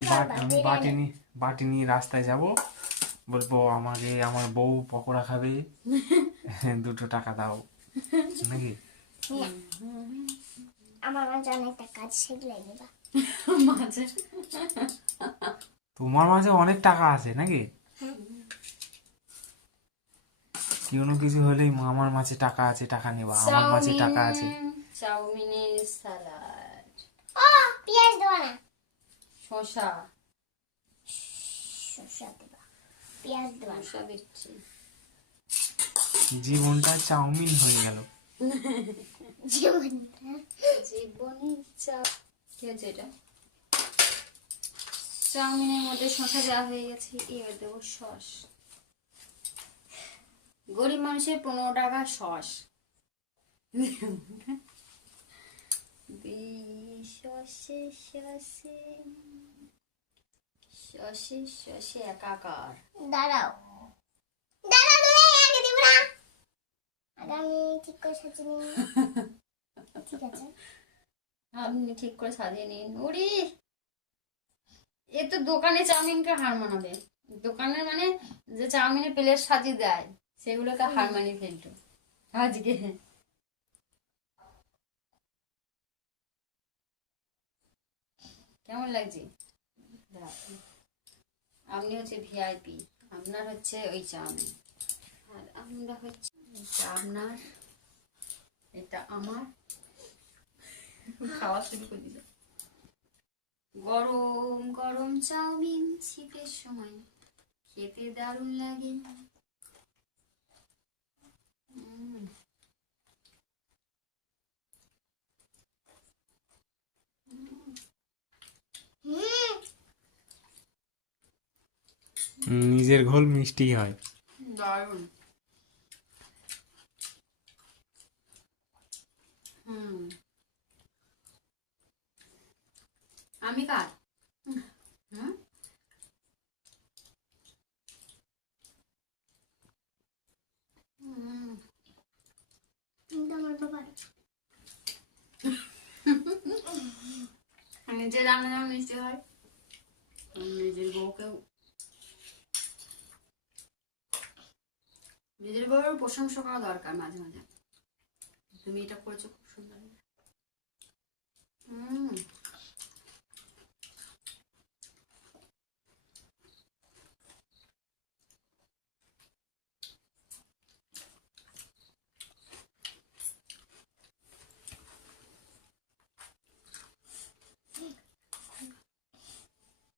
আমি বাটি নিয়ে রাস্তায় যাব, বলবো আমাকে আমার বউ পকোড়া খাবে, 2টো টাকা দাও, নাকি? আমার মাঝে অনেকটা কাজ শিখলে দিবা মাঝে তোমার মাঝে অনেক টাকা আছে নাকি? কোনো কিছু হলেই আমার মাঝে টাকা আছে, টাকা নেবা, আমার মাঝে টাকা আছে। চাউমিনের সালাড, ও পেঁয়াজ দেবা না, শসা শসা দিবা, পেঁয়াজ দেবা না। শসা দিচ্ছি। জীবনটা চাউমিন হয়ে গেল। জীবনটা জীবনের কি হচ্ছে এটা? চাউমিনের মধ্যে শসা দেওয়া হয়ে গেছে, এবার দেবো সস। গরিব মানুষের 15 টাকা সস। শসে শসে শসে শসে একাকার। দাঁড়াও দাঁড়াও, তুমি আগে দিব না, আগে আমি ঠিক করে সাজিয়ে নিই। ঠিক আছে, আপনি ঠিক করে সাজিয়ে নিন। উড়ি, এ তো দোকানে চাউমিনকে হার মানাবে। দোকানের মানে যে চাউমিনের প্লেট সাজিয়ে দেয় সেগুলোকে হার মানিয়ে ফেলতো আজকে। কেমন লাগছে? আপনি হচ্ছে ভিআইপি, আপনার হচ্ছে ওই চাউমিন, আর আমরা হচ্ছে এটা আপনার, এটা আমার। খাওয়া শুরু করে দিল। গরম গরম চাউমিন শীতের সময় খেতে দারুণ লাগে। নিজের ঘোল মিষ্টি হয়। দারুণ। আমি কার? তুমি তো আমার বাবা। নিজের রান্না যেমন মিষ্টি হয়, নিজের বউকেও, নিজের বউয়ের প্রশংসা করা দরকার মাঝে মাঝে। তুমি এটা করেছো খুব সুন্দর।